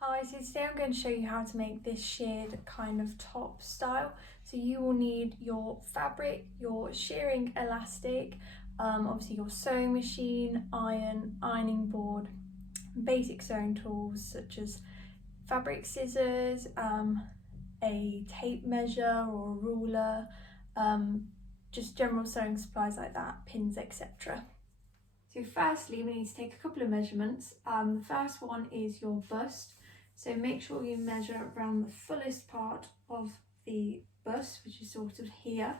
Hi, so today I'm going to show you how to make this sheared kind of top style. So you will need your fabric, your shearing elastic, obviously your sewing machine, ironing board, basic sewing tools such as fabric scissors, a tape measure or a ruler, just general sewing supplies like that, pins, etc. So firstly, we need to take a couple of measurements. The first one is your bust. So make sure you measure around the fullest part of the bust, which is sort of here.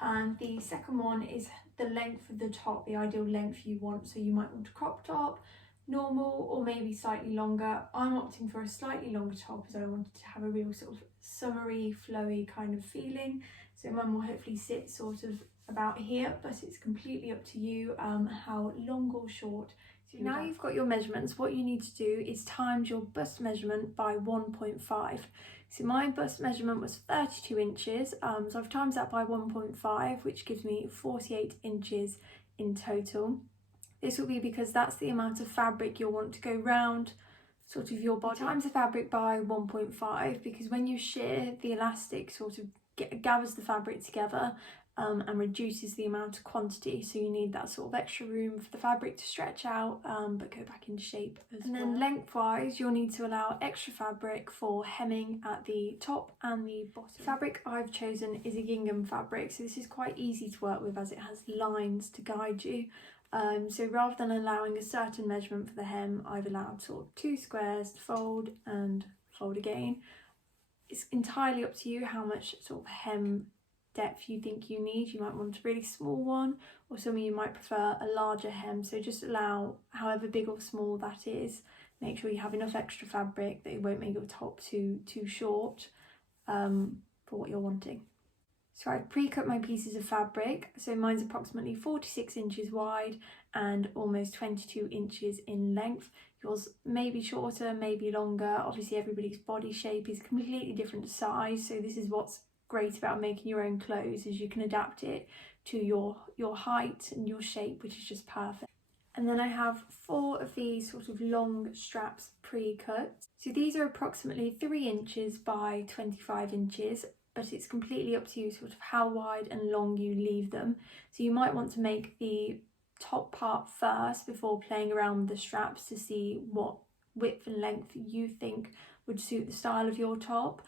And the second one is the length of the top, the ideal length you want. So you might want a crop top, normal, or maybe slightly longer. I'm opting for a slightly longer top as I wanted to have a real sort of summery, flowy kind of feeling. So mine will hopefully sit sort of about here, but it's completely up to you how long or short. So now you've got your measurements, what you need to do is times your bust measurement by 1.5. So my bust measurement was 32 inches, so I've times that by 1.5, which gives me 48 inches in total. This will be because that's the amount of fabric you'll want to go round sort of your body. Times the fabric by 1.5 because when you shear, the elastic sort of gathers the fabric together and reduces the amount of quantity, so you need that sort of extra room for the fabric to stretch out but go back into shape as well. And then lengthwise you'll need to allow extra fabric for hemming at the top and the bottom. The fabric I've chosen is a gingham fabric, so this is quite easy to work with as it has lines to guide you. So rather than allowing a certain measurement for the hem, I've allowed sort of 2 squares to fold and fold again. It's entirely up to you how much sort of hem depth you think you need. You might want a really small one, or some of you might prefer a larger hem, so just allow however big or small that is. Make sure you have enough extra fabric that it won't make your top too short for what you're wanting. So I've pre-cut my pieces of fabric, so mine's approximately 46 inches wide and almost 22 inches in length. Yours may be shorter, maybe longer. Obviously everybody's body shape is completely different size, so this is what's great about making your own clothes, is you can adapt it to your height and your shape, which is just perfect. And then I have 4 of these sort of long straps pre-cut. So these are approximately 3 inches by 25 inches, but it's completely up to you sort of how wide and long you leave them. So you might want to make the top part first before playing around with the straps to see what width and length you think would suit the style of your top.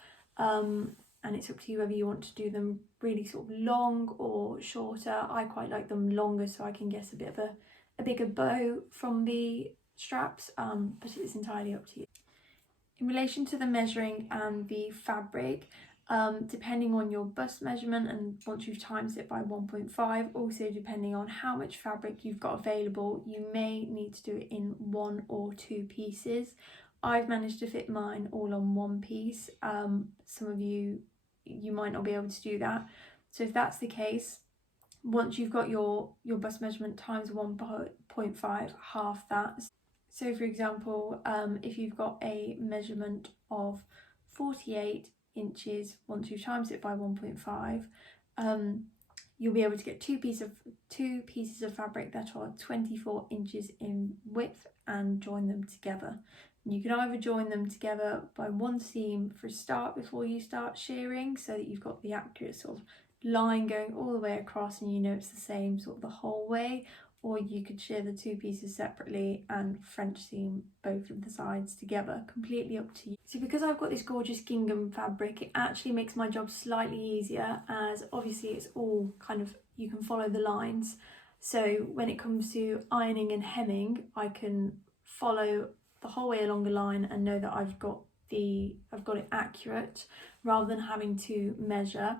And it's up to you whether you want to do them really sort of long or shorter. I quite like them longer so I can get a bit of a bigger bow from the straps, but it's entirely up to you. In relation to the measuring and the fabric, depending on your bust measurement and once you've times it by 1.5, also depending on how much fabric you've got available, you may need to do it in 1 or 2 pieces. I've managed to fit mine all on 1 piece. Some of you might not be able to do that. So if that's the case, once you've got your bust measurement times 1.5, half that. So for example, if you've got a measurement of 48 inches, once you've times it by 1.5, you'll be able to get two pieces of fabric that are 24 inches in width and join them together. And you can either join them together by 1 seam for a start before you start shearing, so that you've got the accurate sort of line going all the way across and you know it's the same sort of the whole way, or you could shear the 2 pieces separately and French seam both of the sides together, completely up to you. So because I've got this gorgeous gingham fabric, it actually makes my job slightly easier, as obviously it's all kind of, you can follow the lines. So when it comes to ironing and hemming, I can follow the whole way along the line and know that I've got it accurate rather than having to measure.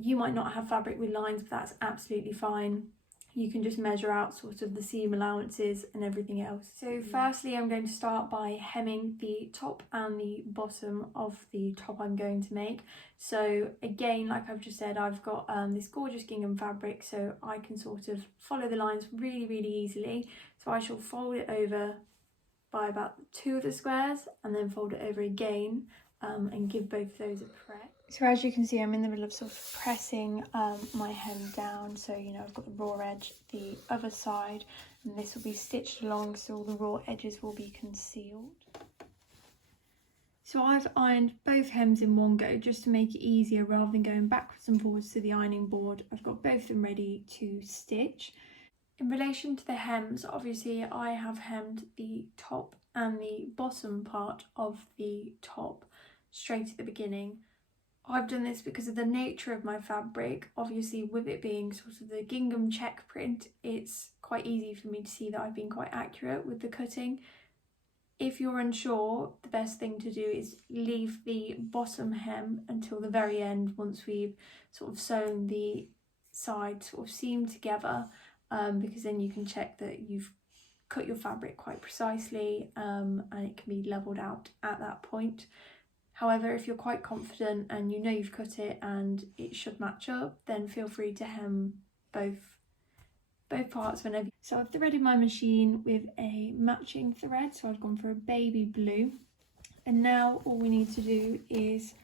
You might not have fabric with lines, but that's absolutely fine. You can just measure out sort of the seam allowances and everything else. So firstly, I'm going to start by hemming the top and the bottom of the top I'm going to make. So again, like I've just said, I've got this gorgeous gingham fabric, so I can sort of follow the lines really, really easily. So I shall fold it over by about 2 of the squares and then fold it over again and give both of those a press. So as you can see, I'm in the middle of sort of pressing my hem down, so you know I've got the raw edge the other side, and this will be stitched along so all the raw edges will be concealed. So I've ironed both hems in one go just to make it easier rather than going backwards and forwards to the ironing board. I've got both of them ready to stitch. In relation to the hems, obviously I have hemmed the top and the bottom part of the top straight at the beginning. I've done this because of the nature of my fabric. Obviously, with it being sort of the gingham check print, it's quite easy for me to see that I've been quite accurate with the cutting. If you're unsure, the best thing to do is leave the bottom hem until the very end once we've sort of sewn the side sort of seam together, because then you can check that you've cut your fabric quite precisely, and it can be levelled out at that point. However, if you're quite confident and you know you've cut it and it should match up, then feel free to hem both parts whenever. So I've threaded my machine with a matching thread, so I've gone for a baby blue, and now all we need to do is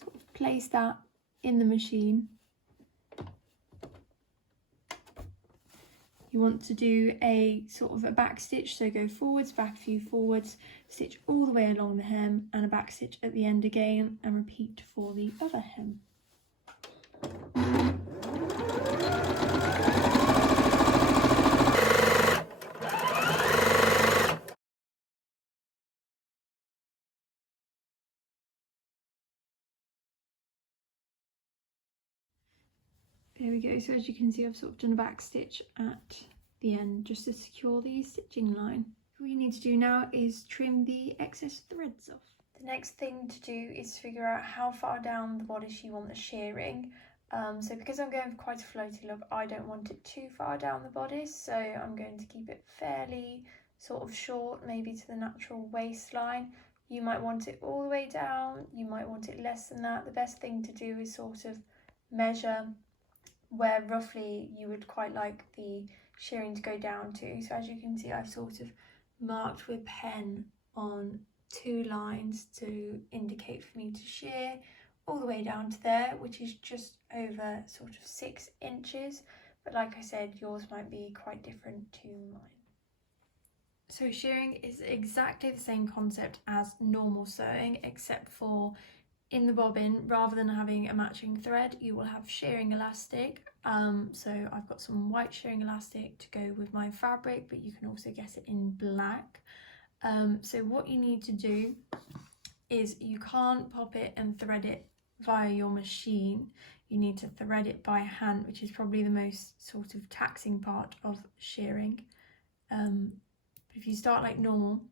sort of place that in the machine. You want to do a sort of a back stitch, so go forwards, back a few forwards, stitch all the way along the hem and a back stitch at the end again, and repeat for the other hem. There we go, so as you can see I've sort of done a back stitch at the end just to secure the stitching line. All you need to do now is trim the excess threads off. The next thing to do is figure out how far down the bodice you want the shirring. So because I'm going for quite a floaty look, I don't want it too far down the bodice, so I'm going to keep it fairly sort of short, maybe to the natural waistline. You might want it all the way down, you might want it less than that. The best thing to do is sort of measure where roughly you would quite like the shirring to go down to. So as you can see, I've sort of marked with pen on 2 lines to indicate for me to shear all the way down to there, which is just over sort of 6 inches, but like I said, yours might be quite different to mine. So shirring is exactly the same concept as normal sewing, except for in the bobbin, rather than having a matching thread, you will have shirring elastic. So I've got some white shirring elastic to go with my fabric, but you can also get it in black. So what you need to do is you can't pop it and thread it via your machine. You need to thread it by hand, which is probably the most sort of taxing part of shirring. If you start like normal,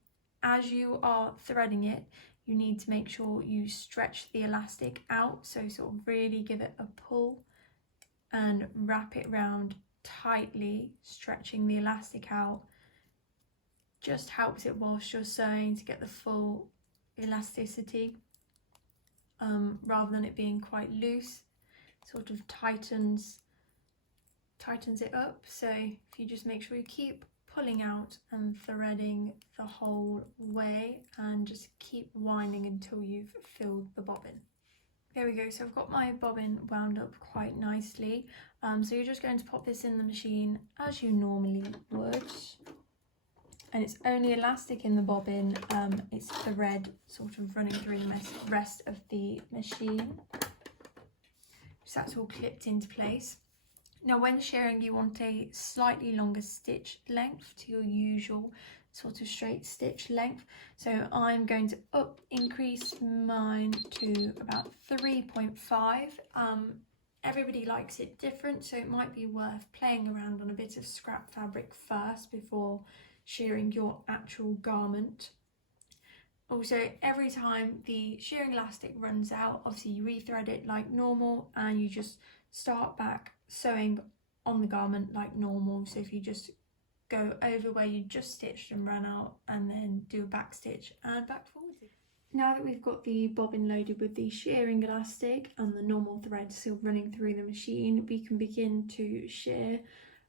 as you are threading it, you need to make sure you stretch the elastic out, so sort of really give it a pull and wrap it around tightly. Stretching the elastic out just helps it whilst you're sewing to get the full elasticity, rather than it being quite loose. Sort of tightens it up. So if you just make sure you keep pulling out and threading the whole way, and just keep winding until you've filled the bobbin. There we go, so I've got my bobbin wound up quite nicely. So you're just going to pop this in the machine as you normally would, and it's only elastic in the bobbin, it's thread sort of running through the rest of the machine. So that's all clipped into place. Now when shirring, you want a slightly longer stitch length to your usual sort of straight stitch length. So I'm going to increase mine to about 3.5. Everybody likes it different, so it might be worth playing around on a bit of scrap fabric first before shirring your actual garment. Also, every time the shirring elastic runs out, obviously you rethread it like normal, and you just start back sewing on the garment like normal. So if you just go over where you just stitched and ran out, and then do a back stitch and back forward. Now that we've got the bobbin loaded with the shirring elastic and the normal thread still running through the machine, we can begin to shear.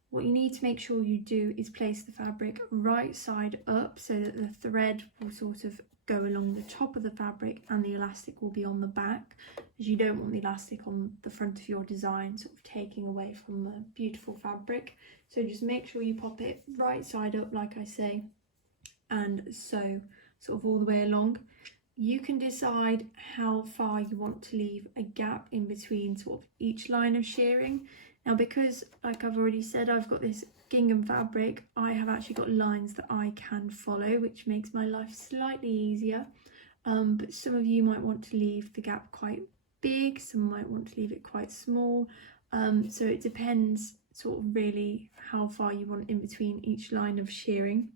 What you need to make sure you do is place the fabric right side up, so that the thread will sort of go along the top of the fabric and the elastic will be on the back, as you don't want the elastic on the front of your design sort of taking away from the beautiful fabric. So just make sure you pop it right side up, like I say, and sew sort of all the way along. you can decide how far you want to leave a gap in between sort of each line of shirring. Now, because like I've already said, I've got this gingham fabric, I have actually got lines that I can follow, which makes my life slightly easier. But some of you might want to leave the gap quite big, some might want to leave it quite small. So it depends sort of really how far you want in between each line of shirring.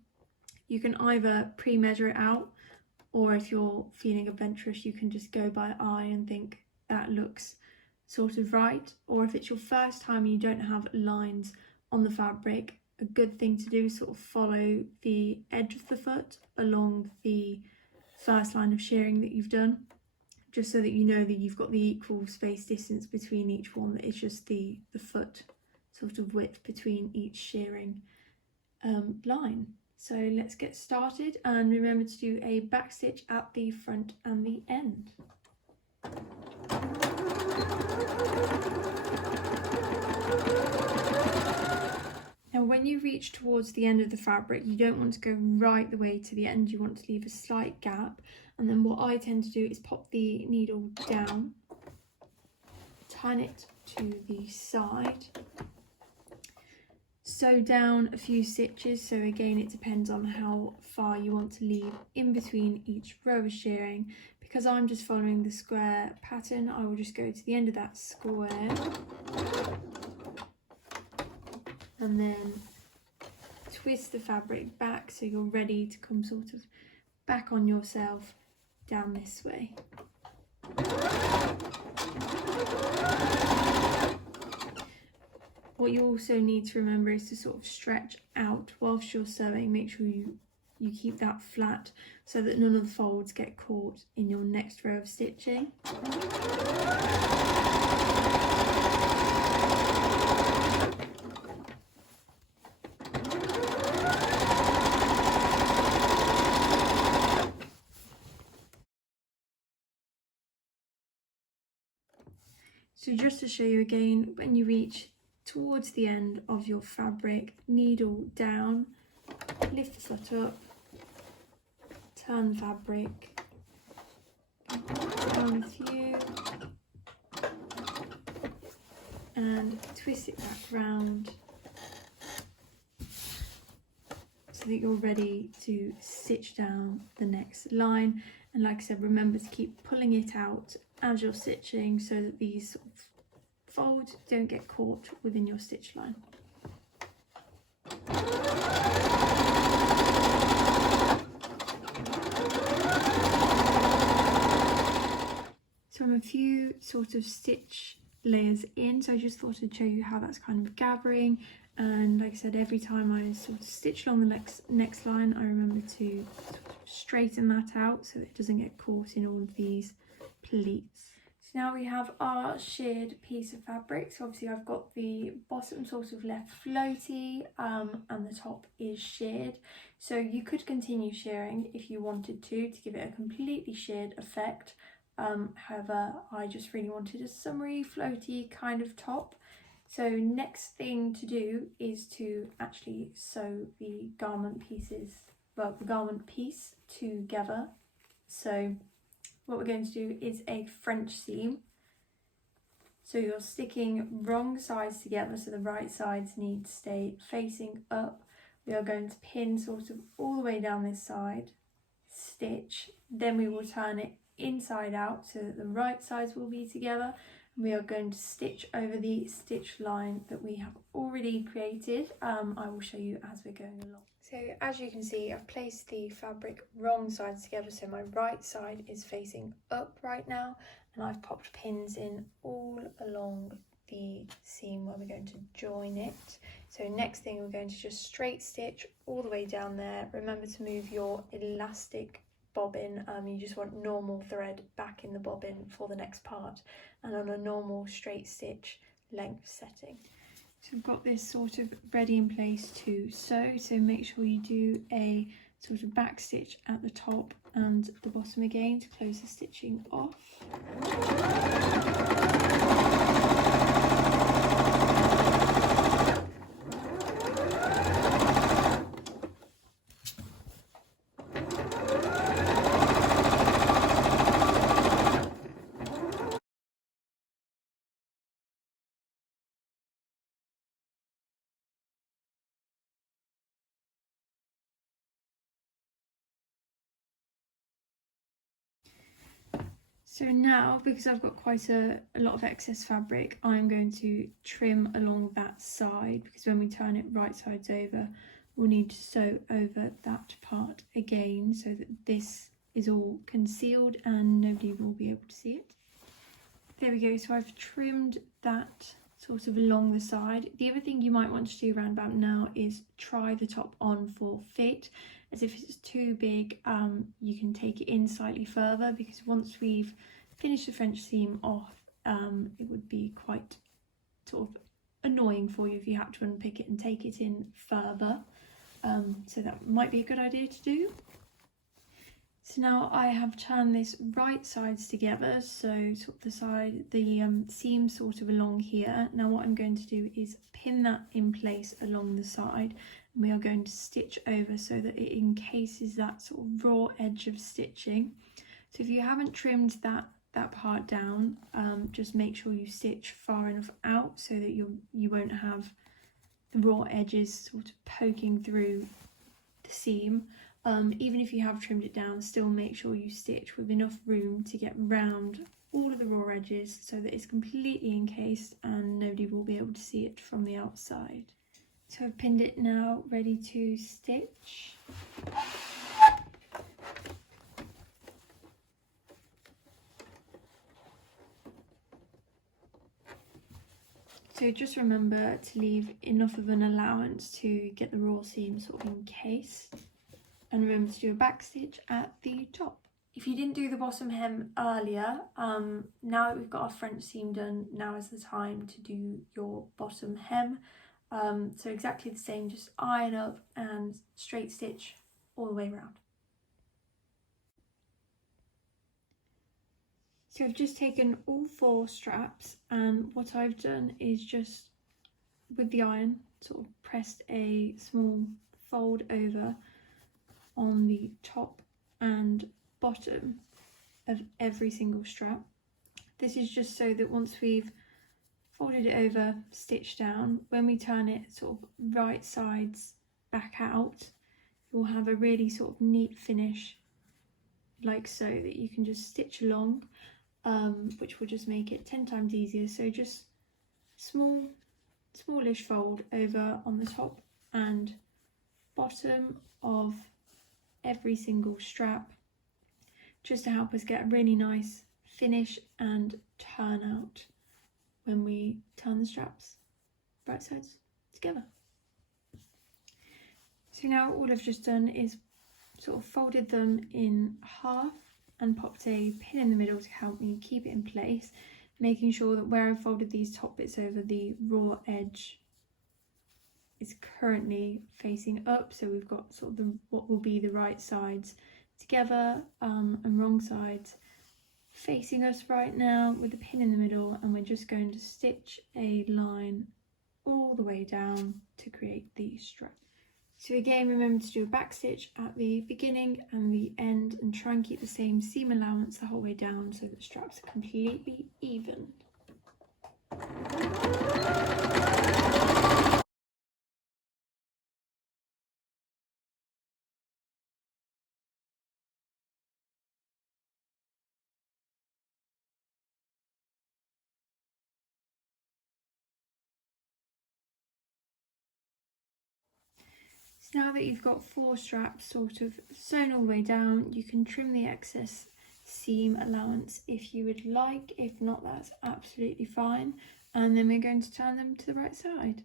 You can either pre-measure it out, or if you're feeling adventurous, you can just go by eye and think that looks sort of right. Or if it's your first time and you don't have lines on the fabric, a good thing to do is sort of follow the edge of the foot along the first line of shirring that you've done, just so that you know that you've got the equal space distance between each one. That it's just the foot sort of width between each shirring line. So let's get started, and remember to do a back stitch at the front and the end. Now when you reach towards the end of the fabric, you don't want to go right the way to the end, you want to leave a slight gap. And then what I tend to do is pop the needle down, turn it to the side, sew down a few stitches. So again, it depends on how far you want to leave in between each row of shirring. Because I'm just following the square pattern, I will just go to the end of that square and then twist the fabric back so you're ready to come sort of back on yourself down this way. What you also need to remember is to sort of stretch out whilst you're sewing. Make sure you keep that flat so that none of the folds get caught in your next row of stitching. So just to show you again, when you reach towards the end of your fabric, needle down, lift the foot up, turn the fabric down a few and twist it back round so that you're ready to stitch down the next line. And like I said, remember to keep pulling it out as you're stitching so that these sort of folds don't get caught within your stitch line. So I'm a few sort of stitch layers in, so I just thought I'd show you how that's kind of gathering. And like I said, every time I sort of stitch along the next line, I remember to sort of straighten that out so that it doesn't get caught in all of these pleats. So now we have our shirred piece of fabric. So obviously I've got the bottom sort of left floaty and the top is shirred. So you could continue shirring if you wanted to give it a completely shirred effect. However, I just really wanted a summery floaty kind of top. So next thing to do is to actually sew the garment pieces, well, the garment piece together. So what we're going to do is a French seam. So you're sticking wrong sides together, so the right sides need to stay facing up. We are going to pin sort of all the way down this side, stitch, then we will turn it inside out so that the right sides will be together. We are going to stitch over the stitch line that we have already created. I will show you as we're going along. So as you can see, I've placed the fabric wrong sides together, so my right side is facing up right now, and I've popped pins in all along the seam where we're going to join it. So next thing, we're going to just straight stitch all the way down there. Remember to move your elastic bobbin. You just want normal thread back in the bobbin for the next part, and on a normal straight stitch length setting. So I've got this sort of ready in place to sew, so make sure you do a sort of back stitch at the top and the bottom again to close the stitching off. So now, because I've got quite a lot of excess fabric, I'm going to trim along that side, because when we turn it right sides over, we'll need to sew over that part again so that this is all concealed and nobody will be able to see it. There we go, so I've trimmed that sort of along the side. The other thing you might want to do around about now is try the top on for fit, as if it's too big, you can take it in slightly further, because once we've finished the French seam off, it would be quite sort of annoying for you if you had to unpick it and take it in further. So that might be a good idea to do. So now I have turned this right sides together, so sort of the seam sort of along here. Now what I'm going to do is pin that in place along the side, and we are going to stitch over so that it encases that sort of raw edge of stitching. So if you haven't trimmed that part down, just make sure you stitch far enough out so that you won't have the raw edges sort of poking through the seam. Even if you have trimmed it down, still make sure you stitch with enough room to get round all of the raw edges so that it's completely encased and nobody will be able to see it from the outside. So I've pinned it now, ready to stitch. So just remember to leave enough of an allowance to get the raw seam sort of encased. And remember to do a back stitch at the top. If you didn't do the bottom hem earlier, now that we've got our French seam done, now is the time to do your bottom hem. So exactly the same, just iron up and straight stitch all the way around. So I've just taken all 4 straps, and what I've done is just with the iron sort of pressed a small fold over on the top and bottom of every single strap. This is just so that once we've folded it over, stitched down, when we turn it sort of right sides back out, you'll have a really sort of neat finish like so, that you can just stitch along, which will just make it 10 times easier. So just smallish fold over on the top and bottom of every single strap, just to help us get a really nice finish and turn out when we turn the straps right sides together. So now all I've just done is sort of folded them in half and popped a pin in the middle to help me keep it in place, making sure that where I've folded these top bits over, the raw edge is currently facing up, so we've got sort of what will be the right sides together, and wrong sides facing us right now with the pin in the middle, and we're just going to stitch a line all the way down to create the strap. So again, remember to do a back stitch at the beginning and the end, and try and keep the same seam allowance the whole way down so that the straps are completely even. So now that you've got 4 straps sort of sewn all the way down, you can trim the excess seam allowance if you would like. If not, that's absolutely fine. And then we're going to turn them to the right side.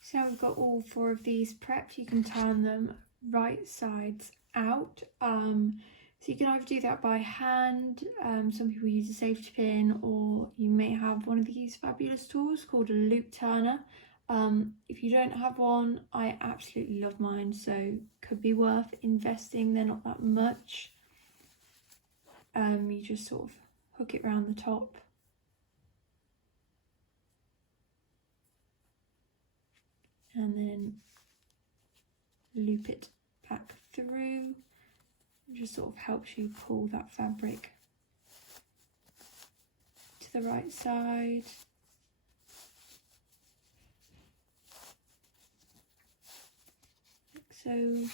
So now we've got all 4 of these prepped, you can turn them right sides out. So you can either do that by hand, some people use a safety pin, or you may have one of these fabulous tools called a loop turner. If you don't have one, I absolutely love mine, so could be worth investing. They're not that much. You just sort of hook it around the top and then loop it back through. It just sort of helps you pull that fabric to the right side. Like so.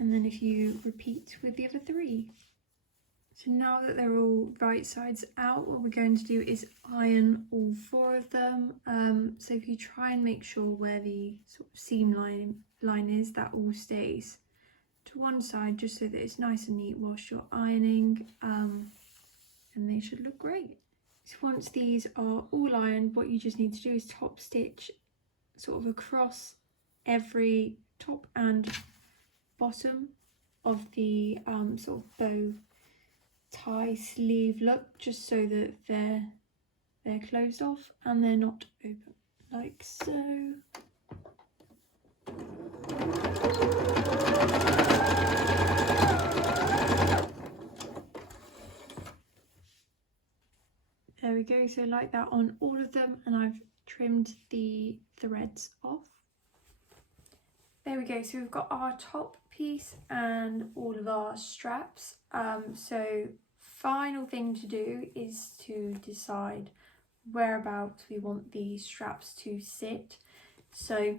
and then if you repeat with the other 3. So now that they're all right sides out, what we're going to do is iron all 4 of them. So if you try and make sure where the sort of seam line is, that all stays to one side, just so that it's nice and neat whilst you're ironing, and they should look great. So once these are all ironed, what you just need to do is top stitch sort of across every top and bottom of the sort of bow tie sleeve look, just so that they're closed off and they're not open, like so. There we go, so like that on all of them, and I've trimmed the threads off. There we go, so we've got our top piece and all of our straps. So final thing to do is to decide whereabouts we want the straps to sit. So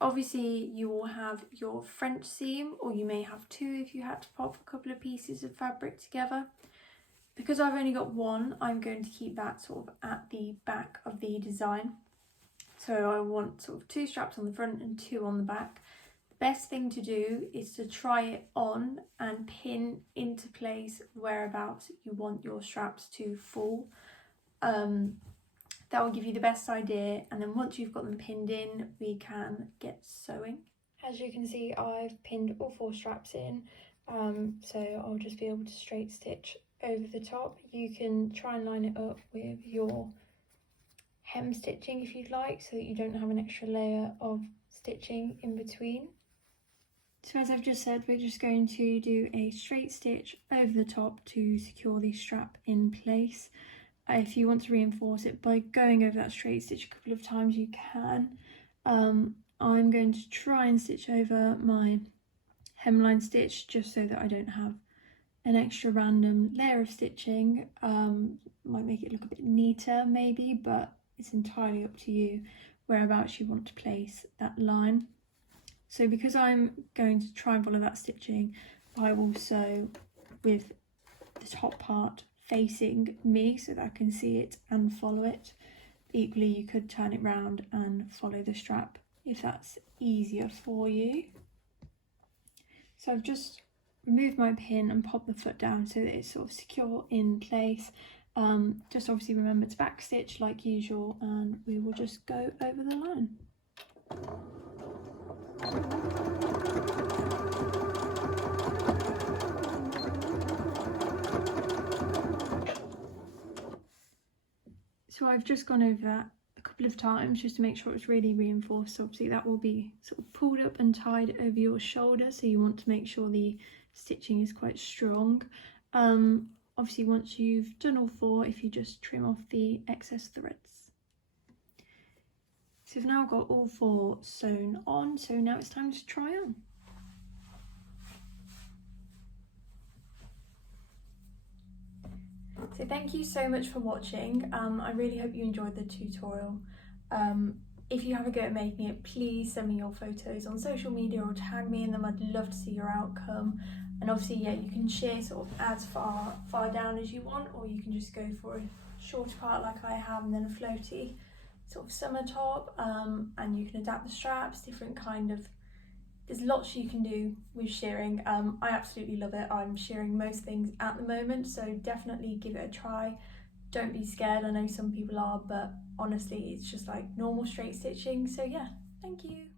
obviously you will have your French seam, or you may have 2 if you had to pop a couple of pieces of fabric together. Because I've only got 1, I'm going to keep that sort of at the back of the design. So I want sort of 2 straps on the front and 2 on the back. The best thing to do is to try it on and pin into place whereabouts you want your straps to fall. That will give you the best idea, and then once you've got them pinned in, we can get sewing. As you can see, I've pinned all 4 straps in, so I'll just be able to straight stitch over the top. You can try and line it up with your hem stitching if you'd like, so that you don't have an extra layer of stitching in between. So as I've just said, we're just going to do a straight stitch over the top to secure the strap in place. If you want to reinforce it by going over that straight stitch a couple of times, you can. I'm going to try and stitch over my hemline stitch just so that I don't have an extra random layer of stitching. Might make it look a bit neater maybe, but it's entirely up to you whereabouts you want to place that line. So because I'm going to try and follow that stitching, I will sew with the top part facing me so that I can see it and follow it. Equally, you could turn it round and follow the strap if that's easier for you. So I've just removed my pin and popped the foot down so that it's sort of secure in place. Just obviously remember to back stitch like usual, and we will just go over the line. So I've just gone over that a couple of times just to make sure it's really reinforced. So obviously that will be sort of pulled up and tied over your shoulder, so you want to make sure the stitching is quite strong. Obviously once you've done all 4, if you just trim off the excess threads. So we've now got all 4 sewn on, so now it's time to try on. So thank you so much for watching. I really hope you enjoyed the tutorial. If you have a go at making it, please send me your photos on social media or tag me in them. I'd love to see your outcome. And obviously, yeah, you can shear sort of as far down as you want, or you can just go for a shorter part like I have, and then a floaty sort of summer top. And you can adapt the straps, different kind of, there's lots you can do with shearing. I absolutely love it. I'm shearing most things at the moment, so definitely give it a try. Don't be scared. I know some people are, but honestly, it's just like normal straight stitching. So yeah, thank you.